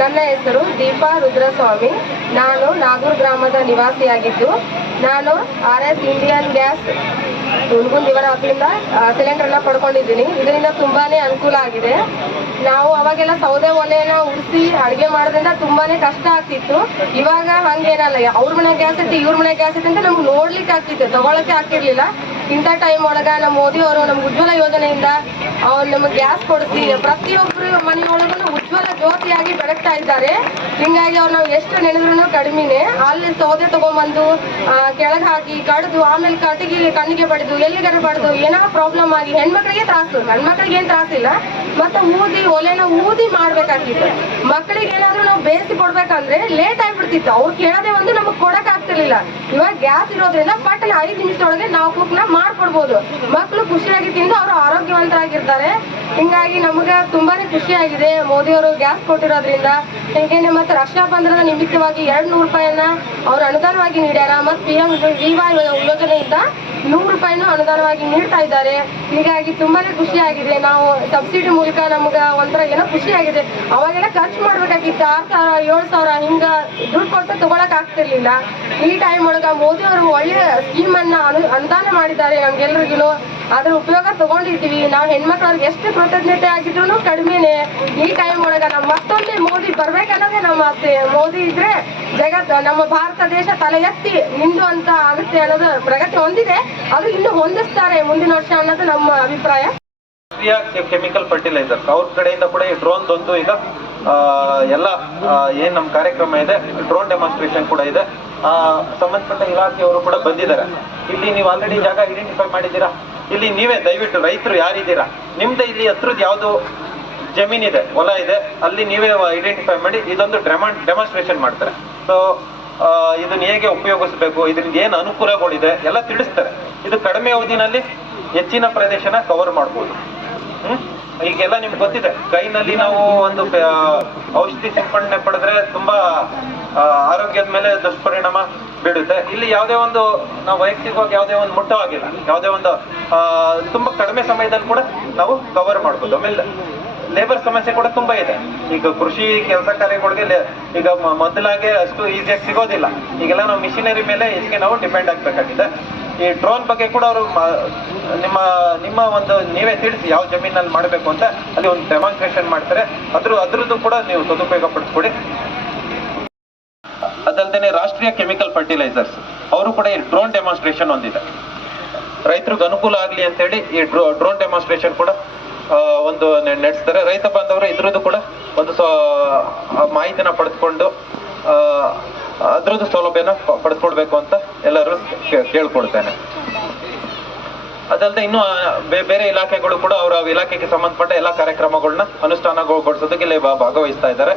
ನನ್ನ ಹೆಸರು ದೀಪಾ ರುದ್ರಸ್ವಾಮಿ. ನಾನು ನಾಗೂರ್ ಗ್ರಾಮದ ನಿವಾಸಿಯಾಗಿದ್ದು, ನಾನು ಆರ್ ಎಸ್ ಇಂಡಿಯನ್ ಗ್ಯಾಸ್ ಹುಡುಗನ್ ಇವರ ಸಿಲಿಂಡರ್ ಎಲ್ಲ ಪಡ್ಕೊಂಡಿದ್ದೀನಿ. ಇದರಿಂದ ತುಂಬಾನೇ ಅನುಕೂಲ ಆಗಿದೆ. ನಾವು ಅವಾಗೆಲ್ಲ ಸೌದೆ ಒಲೆನ ಉರಿಸಿ ಅಡುಗೆ ಮಾಡೋದ್ರಿಂದ ತುಂಬಾನೇ ಕಷ್ಟ ಆಗ್ತಿತ್ತು. ಇವಾಗ ಹಂಗೇನಲ್ಲ, ಅವ್ರ ಮನೆ ಗ್ಯಾಸ್ ಐತಿ, ಇವ್ರ ಮನೆ ಗ್ಯಾಸ್ ಐತಿ ಅಂತ ನಮ್ಗೆ ನೋಡ್ಲಿಕ್ಕೆ ಆಗ್ತಿತ್ತು ತಗೊಳಕ್ಕೆ ಆಗ್ತಿರ್ಲಿಲ್ಲ. ಇಂಥ ಟೈಮ್ ಒಳಗ ನಮ್ಮ ಮೋದಿ ಅವರು ನಮ್ಗೆ ಉಜ್ವಲ ಯೋಜನೆಯಿಂದ, ಅವ್ರು ನಮಗೆ ಗ್ಯಾಸ್ ಕೊಡಿಸಿ ಪ್ರತಿಯೊಬ್ಬರು ಮನೆಯೊಳಗೂ ಉಜ್ವಲ ಜ್ಯೋತಿಯಾಗಿ ಬೆಳಗ್ತಾ ಇದ್ದಾರೆ. ಹಿಂಗಾಗಿ ಅವ್ರು ನಾವು ಎಷ್ಟು ನೆನೆದ್ರು ಕಡಿಮೆನೆ. ಅಲ್ಲಿ ಸೌದೆ ತಗೊಂಬಂದು ಕೆಳಗೆ ಹಾಕಿ, ಕಡ್ದು, ಆಮೇಲೆ ಕಟ್ಟಿಗೆ ಕಣ್ಣಿಗೆ ಬಡಿದು, ಎಲ್ಲಿಗಾರ ಬಡ್ದು, ಏನೋ ಪ್ರಾಬ್ಲಮ್ ಆಗಿ ಹೆಣ್ಮಕ್ಳಿಗೆ ತ್ರಾಸು ಹೆಣ್ಮಕ್ಳಿಗೆ ಏನ್ ತ್ರಾಸಿಲ್ಲ ಮತ್ತೆ ಊದಿ, ಒಲೆನ ಊದಿ ಮಾಡ್ಬೇಕಾಗಿತ್ತು ಮಕ್ಕಳಿಗೆ ಏನಾದ್ರೂ ನಾವು ಬೇಯಿಸಿ ಕೊಡ್ಬೇಕಂದ್ರೆ ಲೇಟ್ ಆಗ್ಬಿಡ್ತಿತ್ತು ಅವ್ರು ಕೇಳೋದೇ ಒಂದು ನಮಗೆ ಕೊಡಕ್ ಆಗ್ತಿರ್ಲಿಲ್ಲ ಇವಾಗ ಗ್ಯಾಸ್ ಇರೋದ್ರಿಂದ ಪಟ್ಟಣ ಐದು ನಿಮಿಷದೊಳಗೆ ನಾವು ಕುಕ್ನ ಮಾಡ್ಕೊಡ್ಬೋದು. ಮಕ್ಕಳು ಖುಷಿಯಾಗಿ ತಿಂದು ಅವರು ಆರೋಗ್ಯವಂತರಾಗಿರ್ತಾರೆ ಹಿಂಗಾಗಿ ನಮ್ಗೆ ತುಂಬಾನೇ ಖುಷಿಯಾಗಿದೆ. ಮೋದಿಯವರು ಗ್ಯಾಸ್ ಕೊಟ್ಟಿರೋದ್ರಿಂದ. ಹಿಂಗೇನೆ ಮತ್ತೆ ರಕ್ಷಾ ಬಂಧನದ ನಿಮಿತ್ತವಾಗಿ ಎರಡ್ ನೂರು ರೂಪಾಯಿಯನ್ನ ಅವ್ರು ಅನುದಾನವಾಗಿ ನೀಡ್ಯಾರ. ಮತ್ ಪಿ ಎಂ ವಿವಾಯ ಯೋಜನೆಯಿಂದ ನೂರು ರೂಪಾಯಿನೂ ಅನುದಾನವಾಗಿ ನೀಡ್ತಾ ಇದ್ದಾರೆ. ಹೀಗಾಗಿ ತುಂಬಾನೇ ಖುಷಿಯಾಗಿದೆ. ನಾವು ಸಬ್ಸಿಡಿ ಮೂಲಕ ನಮ್ಗೆ ಒಂಥರ ಏನೋ ಖುಷಿಯಾಗಿದೆ. ಅವಾಗೆಲ್ಲ ಖರ್ಚು ಮಾಡ್ಬೇಕಾಗಿತ್ತು. ಆರ್ ಸಾವಿರ, ಏಳು ಸಾವಿರ ಹಿಂಗ ದುಡ್ಡು ಕೊಟ್ಟು ತಗೊಳಕ್ ಆಗ್ತಿರ್ಲಿಲ್ಲ. ಈ ಟೈಮ್ ಒಳಗ ಮೋದಿ ಅವರು ಒಳ್ಳೆ ಸ್ಕೀಮ್ ಅನ್ನ ಅನು, ಅನುದಾನ ಮಾಡಿದ್ದಾರೆ ನಮ್ಗೆಲ್ರಿಗೂ ಅದ್ರ ಉಪಯೋಗ ತಗೊಂಡಿದ್ದೀವಿ ನಾವು ಹೆಣ್ಮಕ್ಳವ್ರಿಗೆ ಎಷ್ಟು ಕೃತಜ್ಞತೆ ಆಗಿದ್ರು ಕಡಿಮೆನೆ. ಈ ಟೈಮ್ ಒಳಗ ನಮ್ಮ ಮತ್ತೊಮ್ಮೆ ಮೋದಿ ಬರ್ಬೇಕನ್ನೋದೇ ನಮ್ಮ ಆಸೆ ಮೋದಿ ಇದ್ರೆ ಜಗತ್, ನಮ್ಮ ಭಾರತ ದೇಶ ತಲೆ ಎತ್ತಿ ನಿಂದು ಅಂತ ಆಗುತ್ತೆ ಅನ್ನೋದು ಪ್ರಗತಿ ಹೊಂದಿದೆ. ಅದು ಇನ್ನು ಹೊಂದಿಸ್ತಾರೆ ಮುಂದಿನ ವರ್ಷ ಅನ್ನೋದು ನಮ್ಮ ಅಭಿಪ್ರಾಯ. ಕೆಮಿಕಲ್ ಫರ್ಟಿಲೈಸರ್ ಅವ್ರ ಕಡೆಯಿಂದ ಕೂಡ ಈ ಡ್ರೋನ್ ಒಂದು ಈಗ ಎಲ್ಲ ಏನ್ ನಮ್ಮ ಕಾರ್ಯಕ್ರಮ ಇದೆ ಡ್ರೋನ್ ಡೆಮಾನ್ಸ್ಟ್ರೇಷನ್ ಕೂಡ ಇದೆ. ಸಂಬಂಧಪಟ್ಟ ಇಲಾಖೆಯವರು ಕೂಡ ಬಂದಿದ್ದಾರೆ. ಇಲ್ಲಿ ನೀವು ಆಲ್ರೆಡಿ ಜಾಗ ಐಡೆಂಟಿಫೈ ಮಾಡಿದ್ದೀರಾ? ಇಲ್ಲಿ ನೀವೇ ದಯವಿಟ್ಟು ರೈತರು ಯಾರಿದ್ದೀರಾ? ನಿಮ್ದು ಇಲ್ಲಿ ಹತ್ರದ ಯಾವುದು ಜಮೀನಿದೆ ಹೊಲ ಇದೆ, ಅಲ್ಲಿ ನೀವೇ ಐಡೆಂಟಿಫೈ ಮಾಡಿ, ಇದೊಂದು ಡೆಮಾನ್ ಡೆಮಾನ್ಸ್ಟ್ರೇಷನ್ ಮಾಡ್ತಾರೆ. ಸೊ ಇದನ್ನ ಹೇಗೆ ಉಪಯೋಗಿಸಬೇಕು, ಇದರಿಂದ ಏನು ಅನುಕೂಲಗಳಿದೆ, ಎಲ್ಲ ತಿಳಿಸ್ತಾರೆ. ಇದು ಕಡಿಮೆ ಅವಧಿನಲ್ಲಿ ಹೆಚ್ಚಿನ ಪ್ರದೇಶನ ಕವರ್ ಮಾಡ್ಬೋದು. ಹ್ಮ್? ಈಗೆಲ್ಲ ನಿಮ್ಗೆ ಗೊತ್ತಿದೆ, ಕೈನಲ್ಲಿ ನಾವು ಒಂದು ಔಷಧಿ ಸಿಂಪಡಣೆ ಪಡೆದ್ರೆ ತುಂಬಾ ಆರೋಗ್ಯದ ಮೇಲೆ ದುಷ್ಪರಿಣಾಮ ಬೀಳುತ್ತೆ. ಇಲ್ಲಿ ಯಾವುದೇ ಒಂದು, ನಾವು ವೈಯಕ್ತಿಕವಾಗಿ ಯಾವುದೇ ಒಂದು ಮುಟ್ಟವಾಗಿಲ್ಲ. ಯಾವುದೇ ಒಂದು ತುಂಬಾ ಕಡಿಮೆ ಸಮಯದಲ್ಲಿ ಕೂಡ ನಾವು ಕವರ್ ಮಾಡ್ಬೋದು. ಆಮೇಲೆ ಲೇಬರ್ ಸಮಸ್ಯೆ ಕೂಡ ತುಂಬಾ ಇದೆ. ಈಗ ಕೃಷಿ ಕೆಲಸ ಕಾರ್ಯಗಳಿಗೆ ಈಗ ಮೊದಲಾಗೆ ಅಷ್ಟು ಈಸಿಯಾಗಿ ಸಿಗೋದಿಲ್ಲ. ಈಗೆಲ್ಲ ನಾವು ಮಿಷಿನರಿ ಮೇಲೆ ಹೆಚ್ಚಿಗೆ ನಾವು ಡಿಪೆಂಡ್ ಆಗ್ಬೇಕಾಗಿದೆ. ಈ ಡ್ರೋನ್ ಬಗ್ಗೆ ಕೂಡ ಅವರು ನಿಮ್ಮ ನಿಮ್ಮ ಒಂದು ನೀವೇ ತಿಳಿಸಿ, ಯಾವ ಜಮೀನಲ್ಲಿ ಮಾಡಬೇಕು ಅಂತ ಅಲ್ಲಿ ಒಂದು ಡೆಮಾನ್ಸ್ಟ್ರೇಷನ್ ಮಾಡ್ತಾರೆ. ಅದ್ರ, ಅದ್ರದ್ದು ಕೂಡ ನೀವು ಸದುಪಯೋಗ ಪಡಿಸ್ಕೊಡಿ. ಅದಲ್ದೇನೆ ರಾಷ್ಟ್ರೀಯ ಕೆಮಿಕಲ್ ಫರ್ಟಿಲೈಸರ್ಸ್. ಅವರು ಕೂಡ ಈ ಡ್ರೋನ್ ಡೆಮಾನ್ಸ್ಟ್ರೇಷನ್ ಹೊಂದಿದೆ. ರೈತರಿಗೆ ಅನುಕೂಲ ಆಗಲಿ ಅಂತೇಳಿ ಈ ಡ್ರೋ, ಡ್ರೋನ್ ಡೆಮಾನ್ಸ್ಟ್ರೇಷನ್ ಕೂಡ ಒಂದು ನಡೆಸ್ತಾರೆ. ರೈತ ಬಾಂಧವರು ಇದ್ರದ್ದು ಕೂಡ ಒಂದು ಮಾಹಿತಿನ ಪಡೆದುಕೊಂಡು ಅದ್ರದ್ದು ಸೌಲಭ್ಯನ ಪಡ್ಕೊಡ್ಬೇಕು ಅಂತ ಎಲ್ಲರೂ ಕೇಳ್ಕೊಡ್ತೇನೆ ಅದಲ್ಲದೆ ಇನ್ನು ಬೇರೆ ಇಲಾಖೆಗಳು ಕೂಡ ಅವರ ಇಲಾಖೆಗೆ ಸಂಬಂಧಪಟ್ಟ ಎಲ್ಲ ಕಾರ್ಯಕ್ರಮಗಳನ್ನ ಅನುಷ್ಠಾನಗೊಳಿಸೋದಕ್ಕೆ ಇಲ್ಲಿ ಭಾಗವಹಿಸ್ತಾ ಇದ್ದಾರೆ.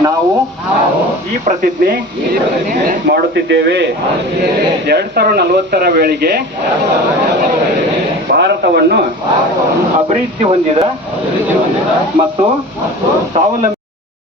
ನಾವು ಈ ಪ್ರತಿಜ್ಞೆ ಮಾಡುತ್ತಿದ್ದೇವೆ. ಎರಡ್ ಸಾವಿರದ ನಲವತ್ತರ ವೇಳೆಗೆ ಭಾರತವನ್ನು ಅಭಿವೃದ್ಧಿ ಹೊಂದಿದ ಮತ್ತು ಸ್ವಾವಲಂಬಿ